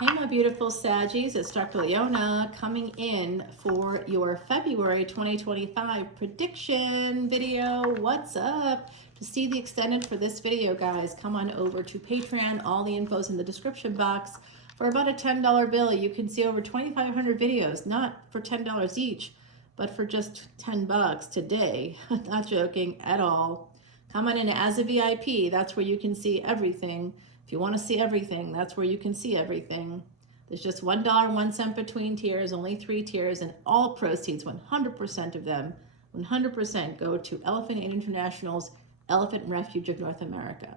Hey, my beautiful Saggies, it's Dr. Leona coming in for your February 2025 prediction video. What's up? To see the extended for this video, guys, come on over to Patreon. All the info's in the description box. For about a $10 bill, you can see over 2,500 videos, not for $10 each, but for just 10 bucks today. Not joking at all. Come on in as a VIP. That's where you can see everything. If you want to see everything, that's where you can see everything. There's just $1.01 between tiers, only 3 tiers, and all proceeds, 100% of them, 100% go to Elephant Aid International's Elephant Refuge of North America.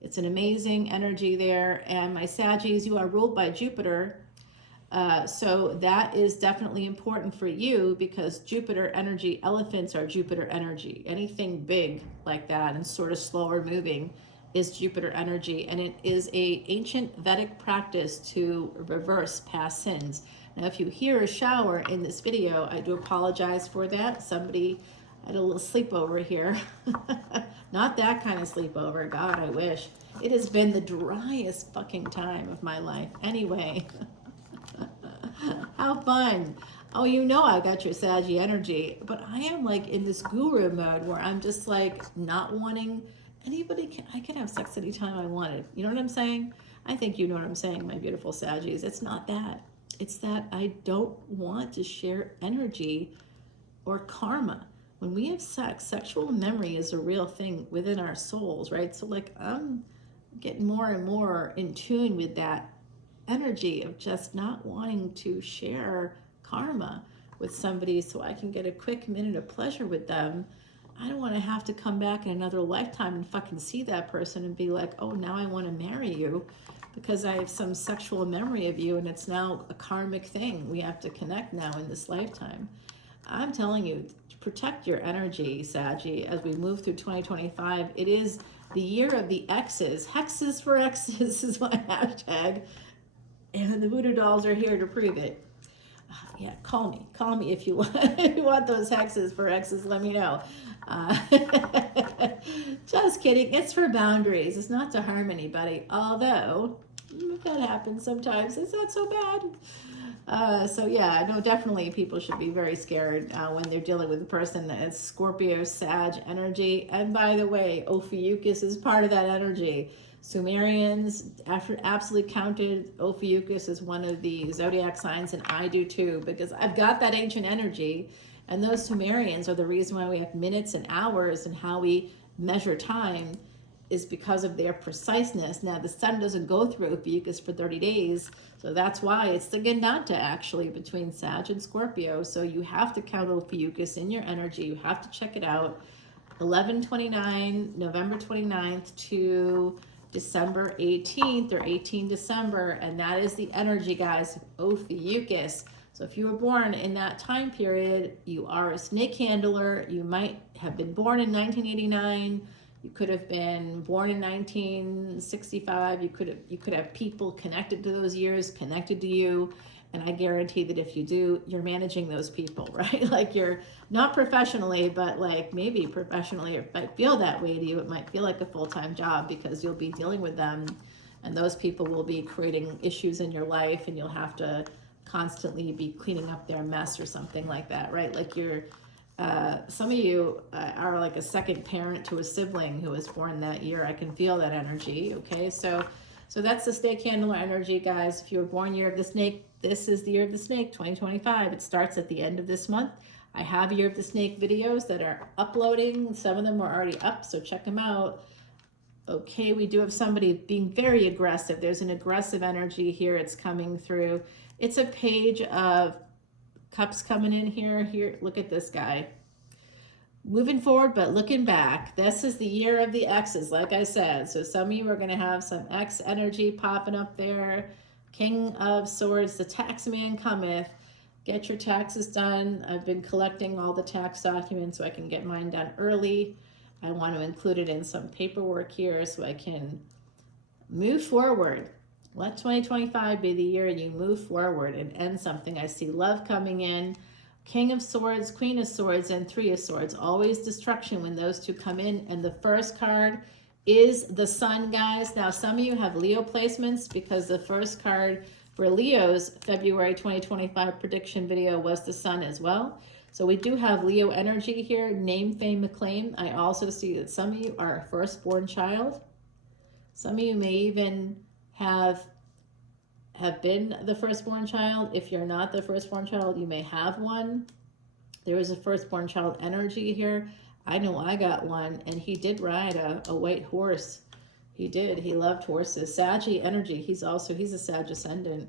It's an amazing energy there, and my Saggies, you are ruled by Jupiter, so that is definitely important for you because Jupiter energy, elephants are Jupiter energy. Anything big like that and sort of slower moving is Jupiter energy, and it is a ancient Vedic practice to reverse past sins. Now, if you hear a shower in this video, I do apologize for that. Somebody had a little sleepover here. Not that kind of sleepover. God, I wish. It has been the driest fucking time of my life. Anyway, how fun. Oh, you know I got your Saggy energy, but I am like in this guru mode where I'm just like not wanting I can have sex anytime I wanted. You know what I'm saying? I think you know what I'm saying, my beautiful Saggies. It's not that. It's that I don't want to share energy or karma. When we have sex, sexual memory is a real thing within our souls, right? So like I'm getting more and more in tune with that energy of just not wanting to share karma with somebody so I can get a quick minute of pleasure with them. I don't want to have to come back in another lifetime and fucking see that person and be like, oh, now I want to marry you because I have some sexual memory of you and it's now a karmic thing. We have to connect now in this lifetime. I'm telling you, protect your energy, Saggy, as we move through 2025. It is the year of the X's. Hexes for X's is my hashtag. And the voodoo dolls are here to prove it. Yeah, call me if you want. If you want those hexes for X's, let me know. Just kidding. It's for boundaries. It's not to harm anybody. Although that happens sometimes. It's not so bad. So yeah, no, definitely people should be very scared when they're dealing with a person that's Scorpio, Sag energy. And by the way, Ophiuchus is part of that energy. Sumerians absolutely counted Ophiuchus as one of the zodiac signs, and I do too, because I've got that ancient energy, and those Sumerians are the reason why we have minutes and hours and how we measure time is because of their preciseness. Now, the sun doesn't go through Ophiuchus for 30 days, so that's why it's the Ganata actually between Sag and Scorpio, so you have to count Ophiuchus in your energy. You have to check it out. 11/29, November 29th to December 18th or 18 December, and that is the energy, guys, of Ophiuchus. So if you were born in that time period, you are a snake handler. You might have been born in 1989. You could have been born in 1965. You could have people connected to those years, connected to you. And I guarantee that if you do, you're managing those people, right? Like you're not professionally, but like maybe professionally, it might feel that way to you. It might feel like a full-time job because you'll be dealing with them and those people will be creating issues in your life and you'll have to constantly be cleaning up their mess or something like that, right? Like you're, some of you are like a second parent to a sibling who was born that year. I can feel that energy, okay? So that's the snake handler energy, guys. If you were born year of the snake, this is the year of the snake, 2025. It starts at the end of this month. I have year of the snake videos that are uploading. Some of them are already up, so check them out. Okay, we do have somebody being very aggressive. There's an aggressive energy here. It's coming through. It's a page of cups coming in here. Here, look at this guy. Moving forward, but looking back. This is the year of the X's, like I said. So some of you are going to have some X energy popping up there. King of Swords, the tax man cometh. Get your taxes done. I've been collecting all the tax documents so I can get mine done early. I want to include it in some paperwork here so I can move forward. Let 2025 be the year you move forward and end something. I see love coming in. King of Swords, Queen of Swords, and Three of Swords. Always destruction when those two come in. And the first card is the sun, guys. Now, some of you have Leo placements because the first card for Leo's February 2025 prediction video was the sun as well. So we do have Leo energy here, name, fame, acclaim. I also see that some of you are a firstborn child. Some of you may even have been the firstborn child. If you're not the firstborn child, you may have one. There is a firstborn child energy here. I know I got one, and he did ride a white horse. He did. He loved horses. Saggy energy. He's a Sag ascendant,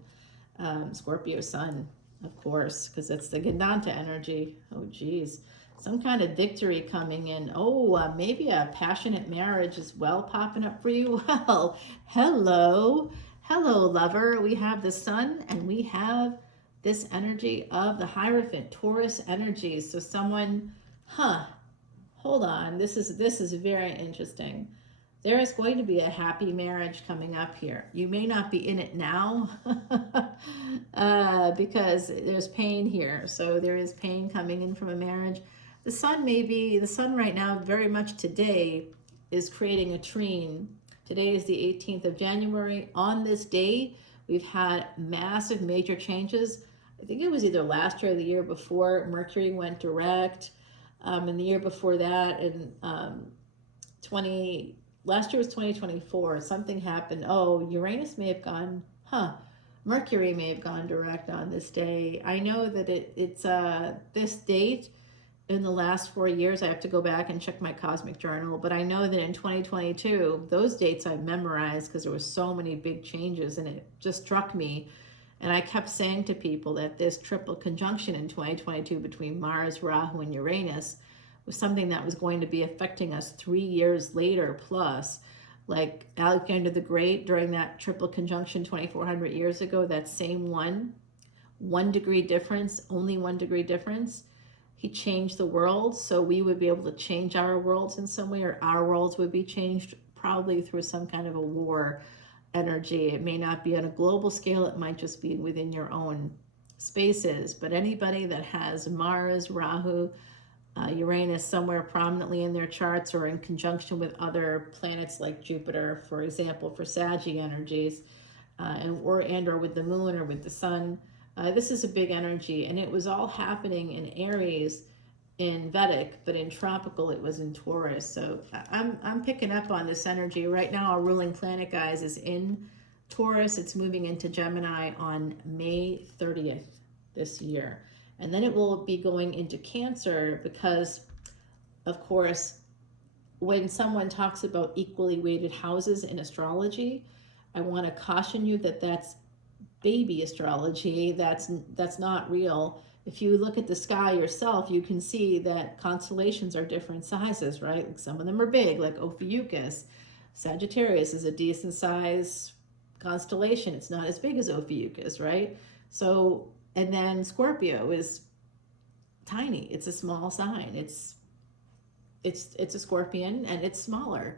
Scorpio sun, of course, because it's the Gandanta energy. Oh, geez. Some kind of victory coming in. Oh, maybe a passionate marriage as well popping up for you. Well, hello. Hello, lover. We have the sun, and we have this energy of the Hierophant, Taurus energy. So someone, hold on. This is very interesting. There is going to be a happy marriage coming up here. You may not be in it now because there's pain here. So there is pain coming in from a marriage. The sun right now, very much today, is creating a trine. Today is the 18th of January. On this day, we've had massive major changes. I think it was either last year or the year before, Mercury went direct. And the year before that, and last year was 2024, something happened. Oh, Uranus may have gone, Mercury may have gone direct on this day. I know that it's this date in the last 4 years. I have to go back and check my cosmic journal, but I know that in 2022, those dates I memorized because there were so many big changes, and it just struck me. And I kept saying to people that this triple conjunction in 2022 between Mars, Rahu, and Uranus was something that was going to be affecting us 3 years later plus. Like Alexander the Great during that triple conjunction 2,400 years ago, that same 1 degree difference, only 1 degree difference, he changed the world. So we would be able to change our worlds in some way, or our worlds would be changed probably through some kind of a war energy. It may not be on a global scale, it might just be within your own spaces. But anybody that has Mars, Rahu, Uranus somewhere prominently in their charts, or in conjunction with other planets like Jupiter, for example, for Saggy energies, or with the moon or with the sun, this is a big energy. And it was all happening in Aries in Vedic, but in tropical it was in Taurus. So I'm picking up on this energy right now. Our ruling planet, guys, is in Taurus. It's moving into Gemini on May 30th this year, and then it will be going into Cancer, because of course when someone talks about equally weighted houses in astrology, I want to caution you that that's baby astrology. That's not real. If you look at the sky yourself, you can see that constellations are different sizes, right? Like some of them are big, like Ophiuchus. Sagittarius is a decent size constellation. It's not as big as Ophiuchus, right? So, and then Scorpio is tiny. It's a small sign. It's a scorpion, and it's smaller.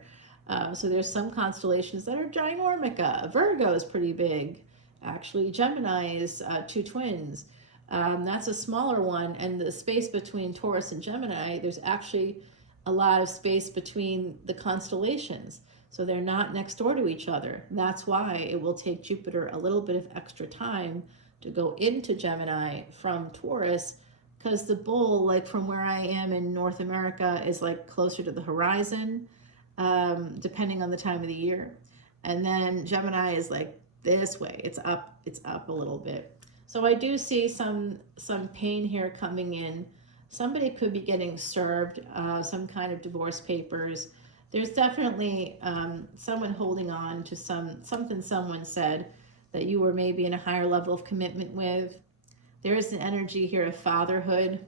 So there's some constellations that are ginormica. Virgo is pretty big. Actually, Gemini is 2 twins. That's a smaller one, and the space between Taurus and Gemini, there's actually a lot of space between the constellations. So they're not next door to each other. That's why it will take Jupiter a little bit of extra time to go into Gemini from Taurus, because the bull, like from where I am in North America, is like closer to the horizon, depending on the time of the year. And then Gemini is like this way. It's up a little bit. So I do see some pain here coming in. Somebody could be getting served some kind of divorce papers. There's definitely someone holding on to something someone said that you were maybe in a higher level of commitment with. There is an energy here of fatherhood,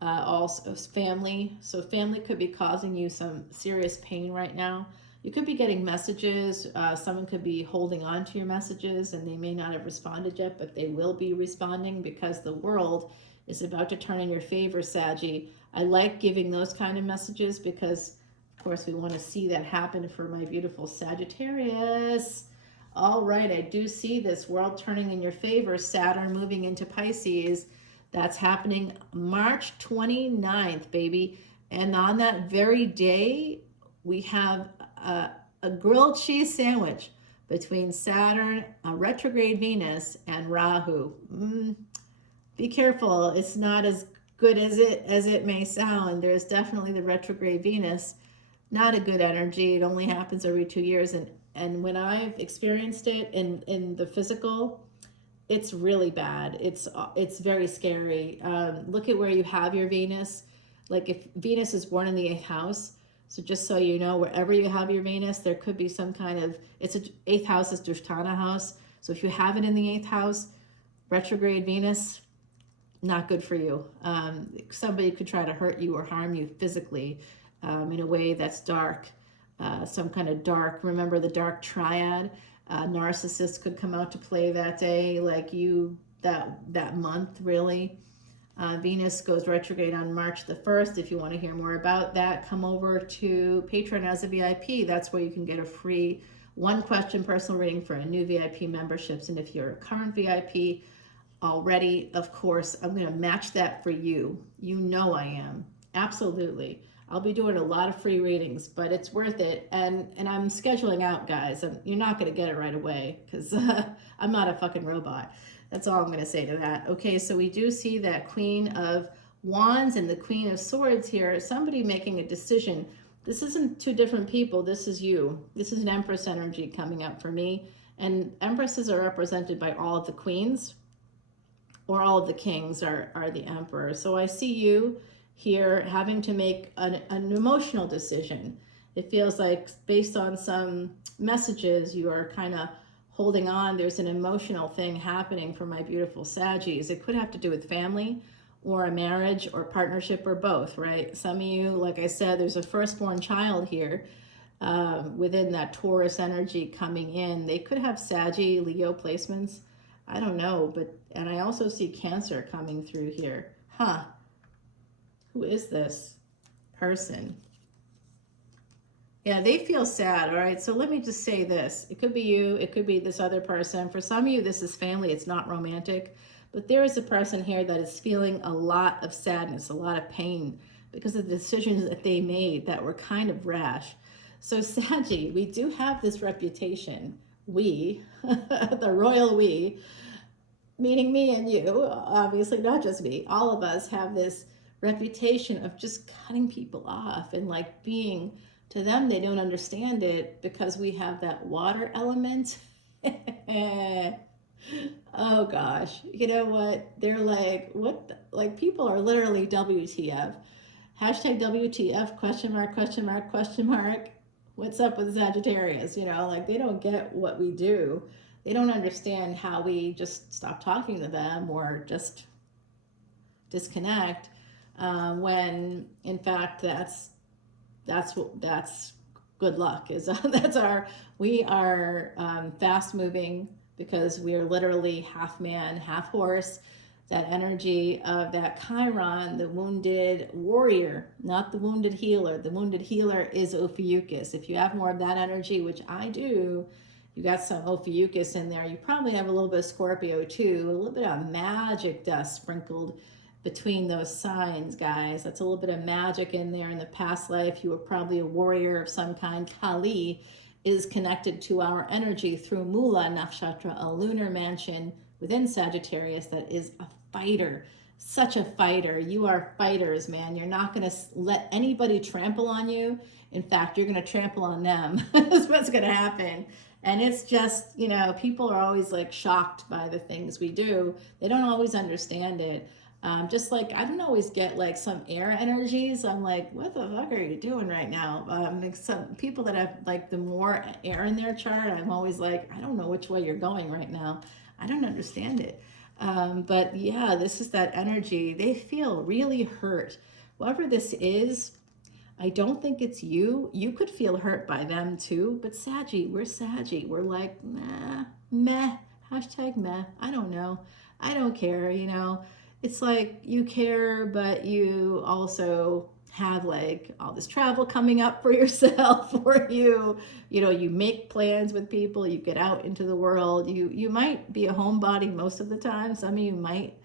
also family. So family could be causing you some serious pain right now. You could be getting messages. Someone could be holding on to your messages, and they may not have responded yet, but they will be responding, because the world is about to turn in your favor, Saggy. I like giving those kind of messages because, of course, we want to see that happen for my beautiful Sagittarius. All right, I do see this world turning in your favor. Saturn moving into Pisces. That's happening March 29th, baby. And on that very day, we have a grilled cheese sandwich between Saturn, a retrograde Venus, and Rahu. Be careful. It's not as good as it may sound. There's definitely the retrograde Venus. Not a good energy. It only happens every 2 years, and when I've experienced it in the physical, it's really bad. It's very scary. Look at where you have your Venus. Like if Venus is born in the 8th house, so just so you know, wherever you have your Venus, there could be some kind of, it's a 8th house is Dushtana house. So if you have it in the 8th house, retrograde Venus, not good for you. Somebody could try to hurt you or harm you physically in a way that's dark, some kind of dark. Remember the dark triad? Narcissists could come out to play that day, like you, that month, really. Venus goes retrograde on March the 1st. If you want to hear more about that, come over to Patreon as a VIP. That's where you can get a free 1-question personal reading for a new VIP memberships. And if you're a current VIP already, of course, I'm going to match that for you. You know I am. Absolutely. I'll be doing a lot of free readings, but it's worth it. And I'm scheduling out, guys. You're not going to get it right away because I'm not a fucking robot. That's all I'm going to say to that. Okay, so we do see that Queen of Wands and the Queen of Swords here. Somebody making a decision. This isn't two different people. This is you. This is an Empress energy coming up for me. And Empresses are represented by all of the queens, or all of the kings are the emperor. So I see you here having to make an emotional decision. It feels like based on some messages you are kind of holding on. There's an emotional thing happening for my beautiful Saggies. It could have to do with family or a marriage or partnership or both, right? Some of you, like I said, there's a firstborn child here within that Taurus energy coming in. They could have Saggy, Leo placements. I don't know, and I also see Cancer coming through here. Who is this person? Yeah, they feel sad, all right? So let me just say this. It could be you. It could be this other person. For some of you, this is family. It's not romantic. But there is a person here that is feeling a lot of sadness, a lot of pain because of the decisions that they made that were kind of rash. So Saggy, we do have this reputation. We, the royal we, meaning me and you, obviously not just me, all of us have this reputation of just cutting people off and like being... To them, they don't understand it because we have that water element. Oh gosh, you know what? They're like, what? Like people are literally WTF. Hashtag WTF, question mark, question mark, question mark. What's up with Sagittarius? You know, like they don't get what we do. They don't understand how we just stop talking to them or just disconnect when in fact that's good luck. We are fast moving because we are literally half man, half horse. That energy of that Chiron, the wounded warrior, not the wounded healer. The wounded healer is Ophiuchus. If you have more of that energy, which I do, you got some Ophiuchus in there. You probably have a little bit of Scorpio too, a little bit of magic dust sprinkled between those signs, guys. That's a little bit of magic in there. In the past life, you were probably a warrior of some kind. Kali is connected to our energy through Mula Nakshatra, a lunar mansion within Sagittarius that is a fighter. Such a fighter. You are fighters, man. You're not going to let anybody trample on you. In fact, you're going to trample on them. That's what's going to happen. And it's just, you know, people are always like shocked by the things we do. They don't always understand it. Just like, I don't always get like some air energies. I'm like, what the fuck are you doing right now? Like some people that have like the more air in their chart, I'm always like, I don't know which way you're going right now. I don't understand it. But yeah, this is that energy. They feel really hurt. Whoever this is, I don't think it's you. You could feel hurt by them too. But Saggy, we're Saggy. We're like, nah, meh, hashtag meh. I don't know. I don't care, you know. It's like you care, but you also have like all this travel coming up for yourself, or you know, you make plans with people, you get out into the world. You might be a homebody most of the time. Some of you might,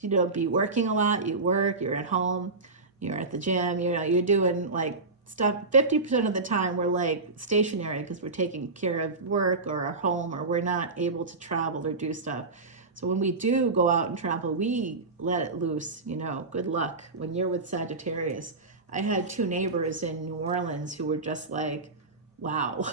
you know, be working a lot. You work, you're at home, you're at the gym, you know, you're doing like stuff. 50% of the time we're like stationary because we're taking care of work or our home, or we're not able to travel or do stuff. So when we do go out and travel, we let it loose, you know. Good luck when you're with Sagittarius. I had 2 neighbors in New Orleans who were just like, wow.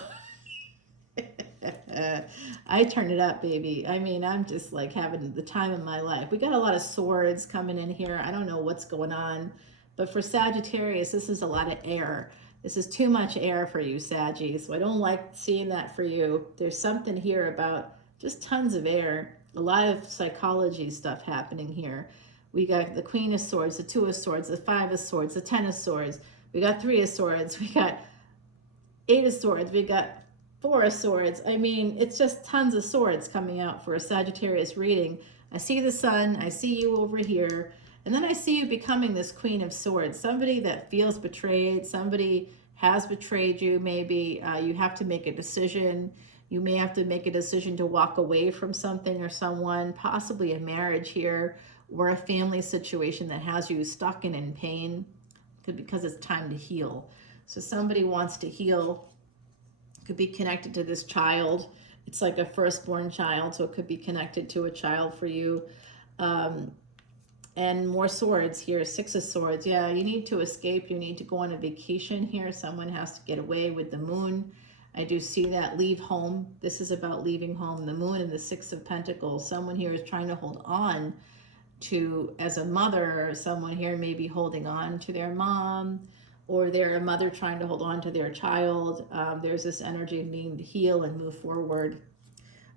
I turn it up, baby. I mean, I'm just like having the time of my life. We got a lot of swords coming in here. I don't know what's going on. But for Sagittarius, this is a lot of air. This is too much air for you, Saggy. So I don't like seeing that for you. There's something here about just tons of air. A lot of psychology stuff happening here. We got the Queen of Swords, the 2 of Swords, the 5 of Swords, the 10 of Swords. We got 3 of Swords. We got 8 of Swords. We got 4 of Swords. I mean, it's just tons of swords coming out for a Sagittarius reading. I see the sun. I see you over here. And then I see you becoming this Queen of Swords. Somebody that feels betrayed. Somebody has betrayed you, maybe. You have to make a decision. You may have to make a decision to walk away from something or someone, possibly a marriage here, or a family situation that has you stuck and in pain because it's time to heal. So somebody wants to heal. Could be connected to this child. It's like a firstborn child, so it could be connected to a child for you. And more swords here, 6 of Swords. Yeah, you need to escape. You need to go on a vacation here. Someone has to get away with the moon. I do see that. Leave home. This is about leaving home. The moon and the 6 of Pentacles. Someone here is trying to hold on to, as a mother, someone here may be holding on to their mom, or they're a mother trying to hold on to their child. There's this energy of needing to heal and move forward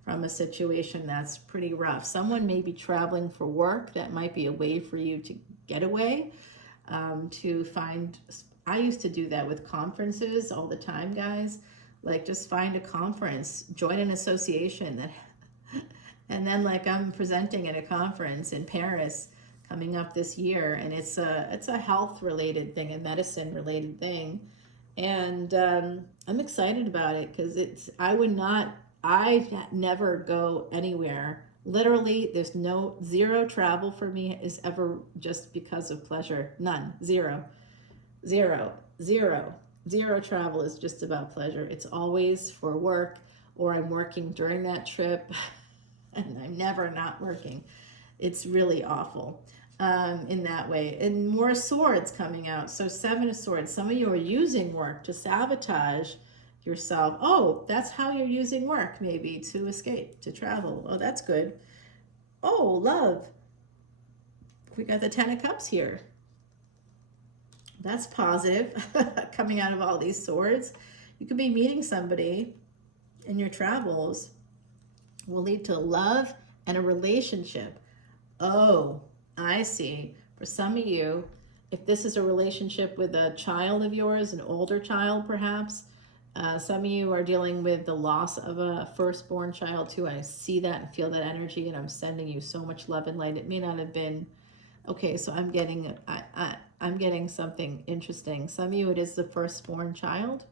from a situation that's pretty rough. Someone may be traveling for work. That might be a way for you to get away, to find, I used to do that with conferences all the time, guys. Like, just find a conference, join an association that, and then like I'm presenting at a conference in Paris coming up this year, and it's a health related thing, a medicine related thing, and I'm excited about it because I never go anywhere. Literally, there's zero travel for me is ever just because of pleasure. None. Zero travel is just about pleasure. It's always for work, or I'm working during that trip and I'm never not working. It's really awful in that way. And more swords coming out. So 7 of Swords. Some of you are using work to sabotage yourself. Oh, that's how you're using work, maybe, to escape, to travel. Oh, that's good. Oh, love. We got the 10 of Cups here. That's positive coming out of all these swords. You could be meeting somebody in your travels. Will lead to love and a relationship. Oh, I see. For some of you, if this is a relationship with a child of yours, an older child perhaps, some of you are dealing with the loss of a firstborn child too. I see that and feel that energy, and I'm sending you so much love and light. It may not have been, okay, so I'm getting something interesting. Some of you, it is the firstborn child.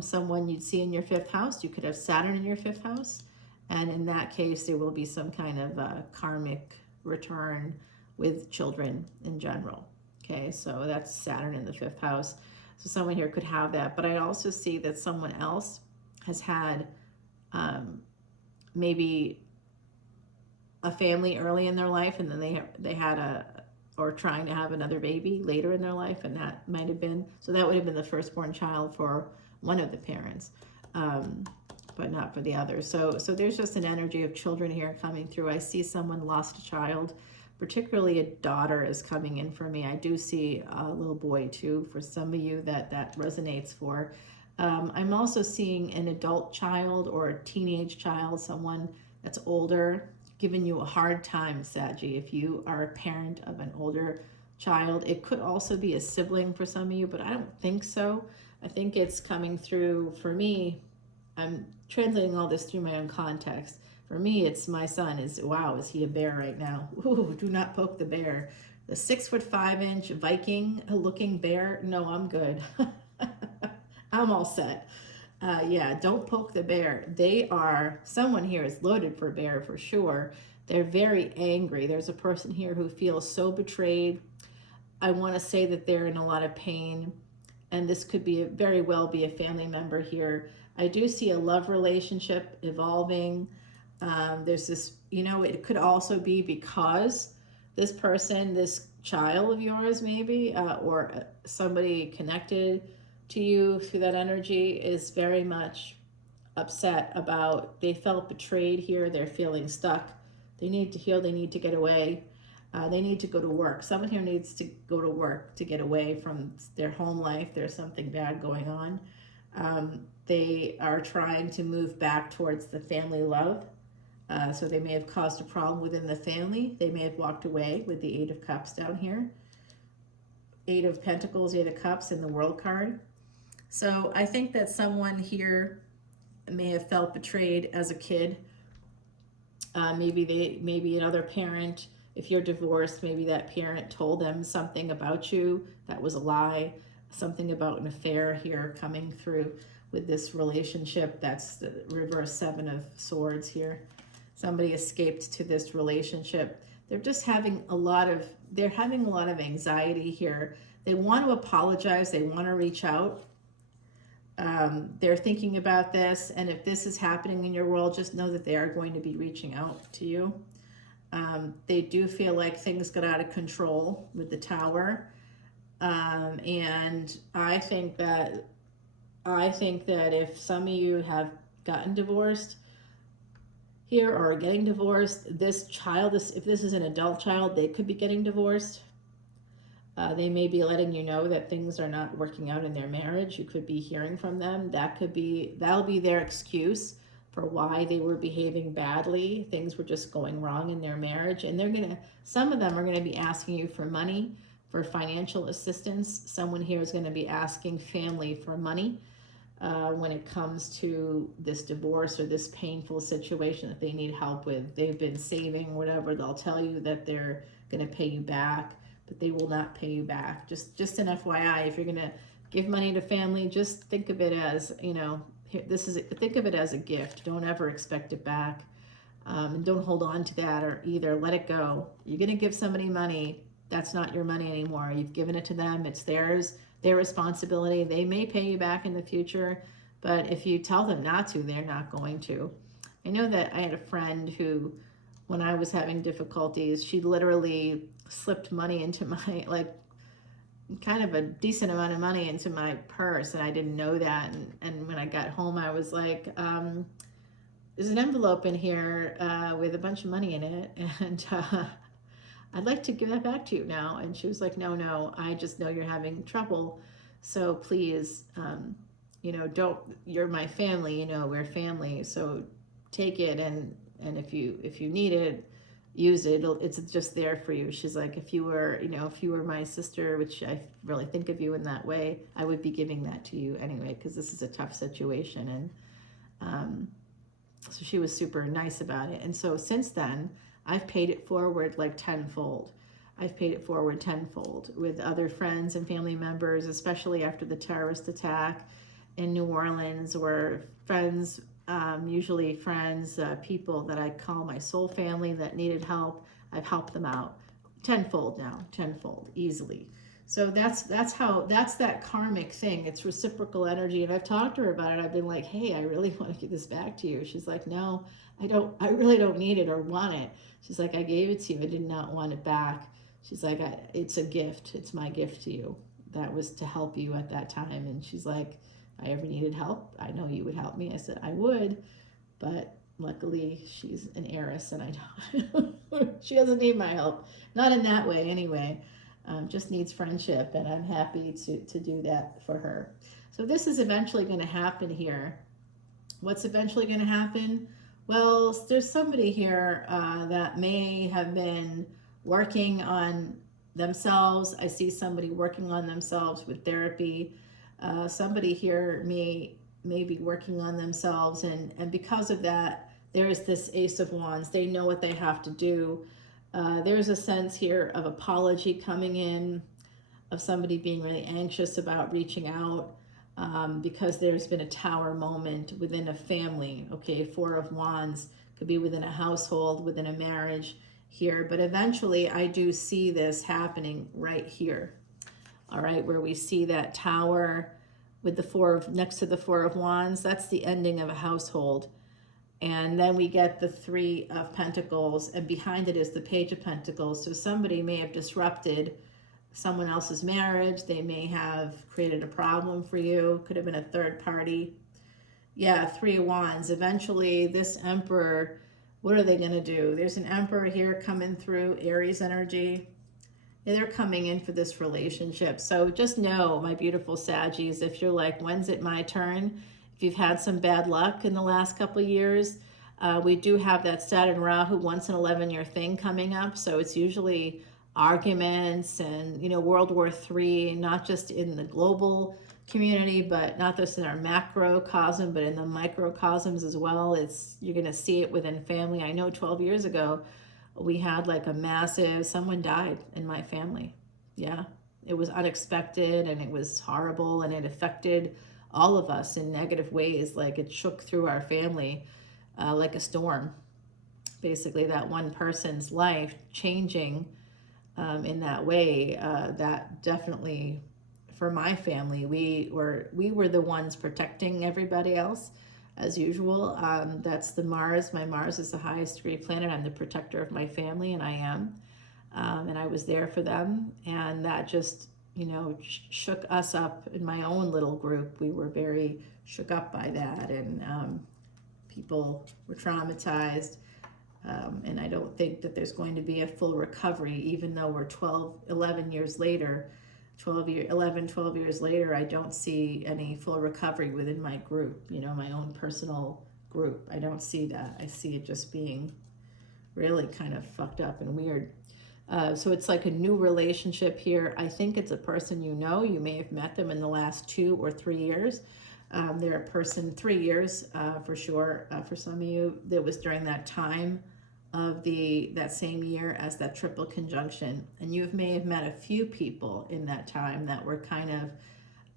Someone you'd see in your 5th house. You could have Saturn in your 5th house. And in that case, there will be some kind of karmic return with children in general. Okay, so that's Saturn in the 5th house. So someone here could have that. But I also see that someone else has had maybe a family early in their life, and then they had or trying to have another baby later in their life, and that might have been, so that would have been the firstborn child for one of the parents, but not for the other. So there's just an energy of children here coming through. I see someone lost a child, particularly a daughter is coming in for me. I do see a little boy too, for some of you that resonates for. I'm also seeing an adult child or a teenage child, someone that's older, giving you a hard time, Saggy. If you are a parent of an older child, it could also be a sibling for some of you, but I don't think so. I think it's coming through, for me, I'm translating all this through my own context. For me, it's my son is, wow, is he a bear right now? Ooh, do not poke the bear. The 6'5" Viking looking bear, no, I'm good. I'm all set. Yeah, don't poke the bear. Someone here is loaded for bear for sure. They're very angry. There's a person here who feels so betrayed. I want to say that they're in a lot of pain, and this could be very well be a family member here. I do see a love relationship evolving. There's this, it could also be because this person, this child of yours maybe, or somebody connected to you through that energy is very much upset about, they felt betrayed here, they're feeling stuck, they need to heal, they need to get away, they need to go to work. Someone here needs to go to work to get away from their home life. There's something bad going on. They are trying to move back towards the family love. So they may have caused a problem within the family. They may have walked away with the 8 of Cups down here. 8 of Pentacles, 8 of Cups, and the World card. So I think that someone here may have felt betrayed as a kid. Maybe another parent, if you're divorced, maybe that parent told them something about you that was a lie, something about an affair here coming through with this relationship. That's the reverse 7 of Swords here. Somebody escaped to this relationship. They're just having a lot of anxiety here. They want to apologize. They want to reach out. They're thinking about this, and if this is happening in your world, just know that they are going to be reaching out to you. They do feel like things got out of control with the Tower, and I think that if some of you have gotten divorced here or are getting divorced, this child, if this is an adult child, they could be getting divorced. They may be letting you know that things are not working out in their marriage. You could be hearing from them. That'll be their excuse for why they were behaving badly. Things were just going wrong in their marriage. And some of them are going to be asking you for money, for financial assistance. Someone here is going to be asking family for money when it comes to this divorce or this painful situation that they need help with. They've been saving, whatever. They'll tell you that they're going to pay you back, but they will not pay you back. Just an FYI, if you're going to give money to family, just think of it as, think of it as a gift. Don't ever expect it back. And don't hold on to that, or either let it go. You're going to give somebody money. That's not your money anymore. You've given it to them. It's theirs, their responsibility. They may pay you back in the future, but if you tell them not to, they're not going to. I know that I had a friend who, when I was having difficulties, she literally slipped money into my, kind of a decent amount of money into my purse, and I didn't know that. And when I got home, I was like, there's an envelope in here with a bunch of money in it, and I'd like to give that back to you now. And she was like, no, I just know you're having trouble, so please, you're my family, we're family, so take it, and if you need it, use it. It's just there for you. She's like, if you were my sister, which I really think of you in that way, I would be giving that to you anyway, because this is a tough situation. And so she was super nice about it. And so since then, I've paid it forward like tenfold. I've paid it forward tenfold with other friends and family members, especially after the terrorist attack in New Orleans, where friends, usually friends, people that I call my soul family that needed help, I've helped them out tenfold now, tenfold, easily. So that's that karmic thing. It's reciprocal energy. And I've talked to her about it. I've been like, hey, I really want to give this back to you. She's like, no, I really don't need it or want it. She's like, I gave it to you. I did not want it back. She's like, it's a gift. It's my gift to you. That was to help you at that time. And she's like, if I ever needed help, I know you would help me. I said, I would, but luckily she's an heiress and I don't, she doesn't need my help. Not in that way anyway. Just needs friendship, and I'm happy to do that for her. So this is eventually going to happen here. What's eventually going to happen? Well, there's somebody here that may have been working on themselves. I see somebody working on themselves with therapy. Somebody here may be working on themselves, and because of that, there's this Ace of Wands. They know what they have to do. There's a sense here of apology coming in, of somebody being really anxious about reaching out, because there's been a Tower moment within a family. Okay, 4 of Wands could be within a household, within a marriage here, but eventually I do see this happening right here. all right, where we see that tower with the next to the Four of Wands. That's the ending of a household. And then we get the Three of Pentacles, and behind it is the Page of Pentacles. So somebody may have disrupted someone else's marriage. They may have created a problem for you. Could have been a third party. Yeah, Three of Wands. Eventually, this Emperor, what are they going to do? There's an Emperor here coming through, Aries energy. Yeah, they're coming in for this relationship. So just know, my beautiful Saggies, if you're like, when's it my turn? If you've had some bad luck in the last couple of years, we do have that Saturn Rahu once in 11-year thing coming up. So it's usually arguments and, you know, World War III, not just in the global community, but not just in our macrocosm, but in the microcosms as well. You're going to see it within family. I know 12 years ago, we had like a massive, someone died in my family. Yeah, it was unexpected and it was horrible, and it affected all of us in negative ways. Like it shook through our family like a storm. Basically, that one person's life changing in that way, that definitely, for my family, we were the ones protecting everybody else. As usual, that's the Mars. My Mars is the highest degree planet. I'm the protector of my family, and I am. And I was there for them. And that just, you know, shook us up in my own little group. We were very shook up by that. And people were traumatized. And I don't think that there's going to be a full recovery, even though we're 11 years later. 12 years later, I don't see any full recovery within my group, you know, my own personal group. I don't see that. I see it just being really kind of fucked up and weird. So it's like a new relationship here. I think it's a person you know. You may have met them in the last 2 or 3 years. They're a person, 3 years for sure. For some of you, that was during that time of that same year as that triple conjunction. And you may have met a few people in that time that were kind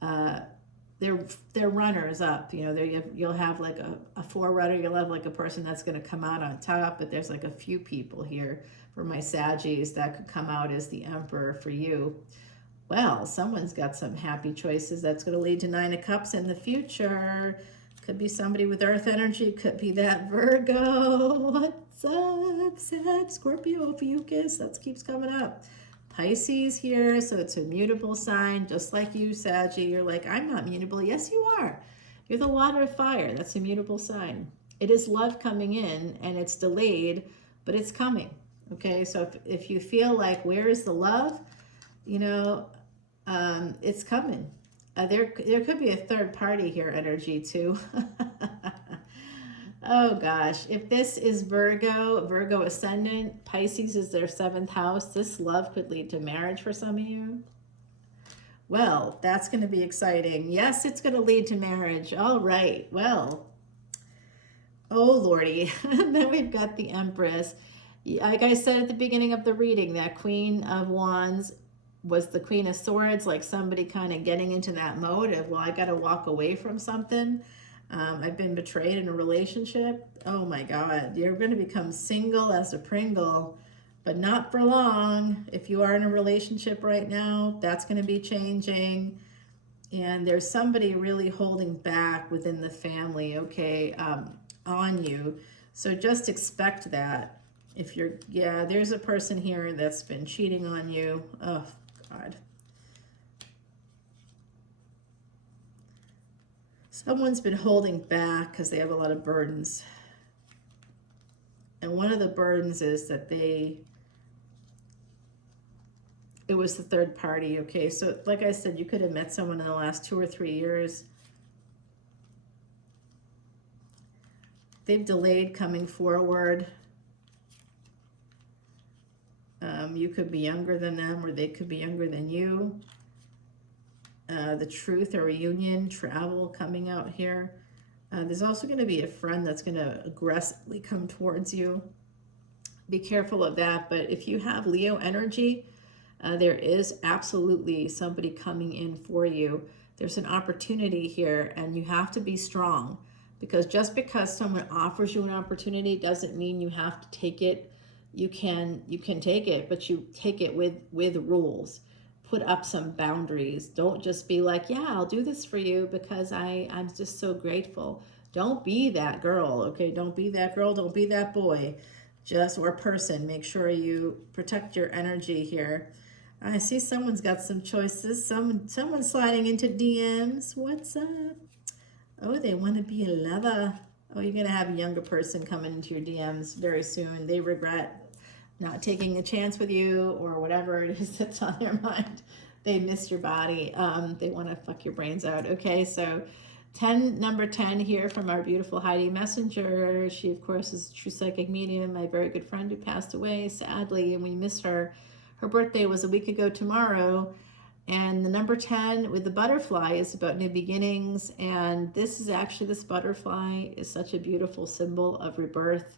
of, they're runners up. You know, you'll have like a forerunner, you'll have like a person that's going to come out on top, but there's like a few people here for my Saggies that could come out as the Emperor for you. Well, someone's got some happy choices that's going to lead to 9 of Cups in the future. Could be somebody with Earth energy, could be that Virgo. What's up, Sag, Scorpio, Fucus? That keeps coming up. Pisces here, so it's a mutable sign, just like you, Saggy. You're like, I'm not mutable. Yes, you are. You're the water of fire. That's a mutable sign. It is love coming in, and it's delayed, but it's coming. Okay, so if you feel like, where is the love? You know, it's coming. There could be a third party here energy too. Oh gosh, if this is Virgo Ascendant, Pisces is their 7th house, this love could lead to marriage for some of you. Well, that's going to be exciting. Yes, it's going to lead to marriage. All right, well, oh lordy. Then we've got the Empress. Like I said at the beginning of the reading, that Queen of Wands was the Queen of Swords, like somebody kind of getting into that mode of, well, I got to walk away from something. I've been betrayed in a relationship. Oh my God, you're going to become single as a Pringle, but not for long. If you are in a relationship right now, that's going to be changing. And there's somebody really holding back within the family, okay, on you. So just expect that. If you're, yeah, there's a person here that's been cheating on you. Oh, God. Someone's been holding back because they have a lot of burdens. And one of the burdens is that it was the third party, okay? So like I said, you could have met someone in the last 2 or 3 years. They've delayed coming forward. You could be younger than them, or they could be younger than you. The truth or reunion, travel coming out here. There's also going to be a friend that's going to aggressively come towards you. Be careful of that. But if you have Leo energy, there is absolutely somebody coming in for you. There's an opportunity here, and you have to be strong, because just because someone offers you an opportunity doesn't mean you have to take it. You can take it, but you take it with rules. put up some boundaries. Don't just be like, yeah, I'll do this for you because I'm just so grateful. Don't be that girl, okay? Don't be that girl. Don't be that boy, just or person. Make sure you protect your energy here. I see someone's got some choices. Someone's sliding into DMs. What's up? Oh, they want to be a lover. Oh, you're gonna have a younger person coming into your DMs very soon. They regret not taking a chance with you or whatever it is that's on their mind. They miss your body. They want to fuck your brains out. Okay, so number 10 here from our beautiful Heidi Messenger. She, of course, is a true psychic medium, my very good friend who passed away, sadly, and we miss her. Her birthday was a week ago tomorrow. And the number 10 with the butterfly is about new beginnings. And this is actually, this butterfly is such a beautiful symbol of rebirth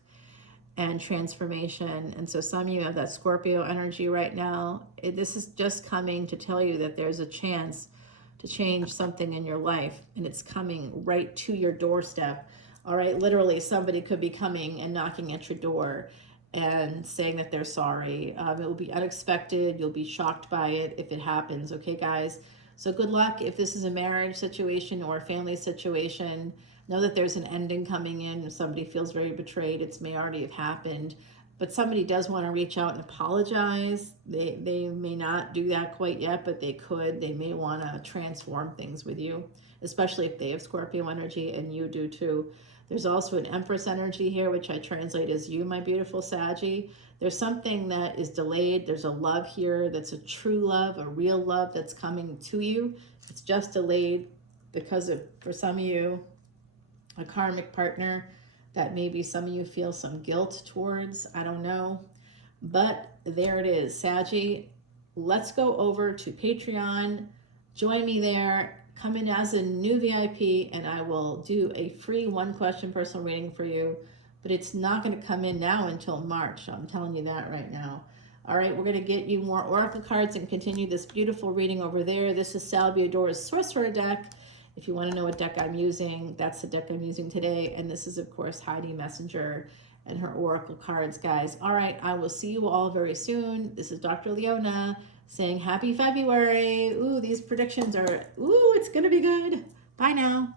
and transformation. And so some of you have that Scorpio energy right now. This is just coming to tell you that there's a chance to change something in your life, and it's coming right to your doorstep. All right, literally somebody could be coming and knocking at your door and saying that they're sorry. It will be unexpected. You'll be shocked by it if it happens. Okay, guys? So good luck if this is a marriage situation or a family situation. Know that there's an ending coming in. If somebody feels very betrayed, it may already have happened. But somebody does want to reach out and apologize. They may not do that quite yet, but they could. They may want to transform things with you, especially if they have Scorpio energy and you do too. There's also an Empress energy here, which I translate as you, my beautiful Saggy. There's something that is delayed. There's a love here that's a true love, a real love that's coming to you. It's just delayed because of, for some of you, a karmic partner that maybe some of you feel some guilt towards. I don't know. But there it is, Saggy. Let's go over to Patreon. Join me there. Come in as a new VIP, and I will do a free 1-question personal reading for you. But it's not going to come in now until March. I'm telling you that right now. All right, we're going to get you more oracle cards and continue this beautiful reading over there. This is Salviador's Sorcerer deck. If you want to know what deck I'm using, that's the deck I'm using today. And this is, of course, Heidi Messenger and her oracle cards, guys. All right, I will see you all very soon. This is Dr. Leona saying happy February. Ooh, these predictions are, ooh, it's going to be good. Bye now.